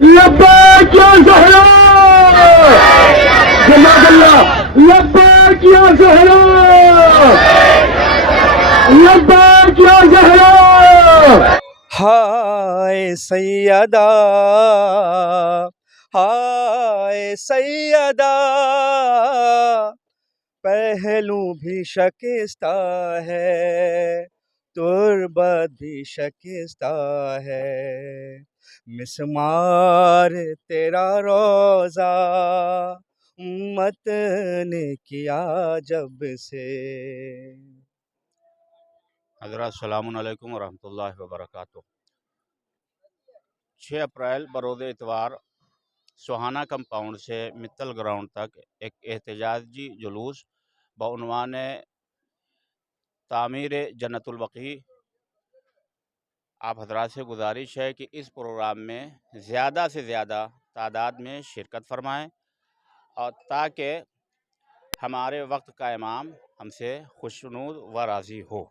लब्बैक या ज़हरा, जज़ाकल्लाह। लब्बैक या ज़हरा, लब्बैक या ज़हरा। हाय सैयदा, हाय सैयदा, पहलू भी शकिस्ता है, तुर्बत भी शकिस्ता है, मिस्मार तेरा रोज़ा उम्मत ने किया जब से। हज़रात अस्सलामु अलैकुम वरहमतुल्लाहि वबरकातुहू। 6 अप्रैल बरोज़ इतवार सोहाना कंपाउंड से मित्तल ग्राउंड तक एक एहतजाजी जुलूस बउनवान तामीर जन्नतुल बक़ी। आप हज़रात से गुजारिश है कि इस प्रोग्राम में ज़्यादा से ज़्यादा तादाद में शिरकत फरमाएँ और ताकि हमारे वक्त का इमाम हमसे खुशनुद व राज़ी हो।